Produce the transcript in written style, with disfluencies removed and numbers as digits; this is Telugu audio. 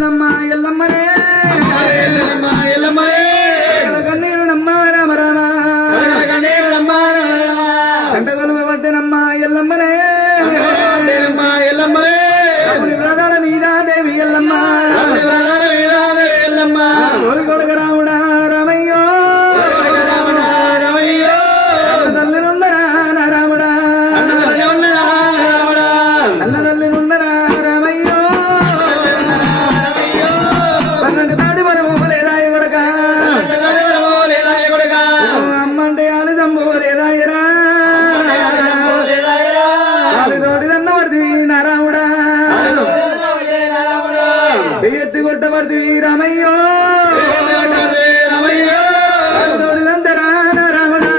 ఎల్లమ్మనే కన్నీరు నమ్మ రామ రామ కంటగొలువ పట్టినమ్మ ఎల్లమ్మనే వ్రతాల మీద దేవి ఎల్లమ్మ కొడుక రాముడా రామయ్యో తల్లినున్నరా రాముడా అన్న తల్లినున్నరా రామయ్యో పన్నెండు తాడి వరము లేదాయి కొడక అమ్మంటే ఆలు జంబు లేదాయిరా తోడిదన్న పడుతుంది నారాముడా ఎత్తి కొట్టబడుతుంది రామయ్యో తోడిదంతరా రాముడా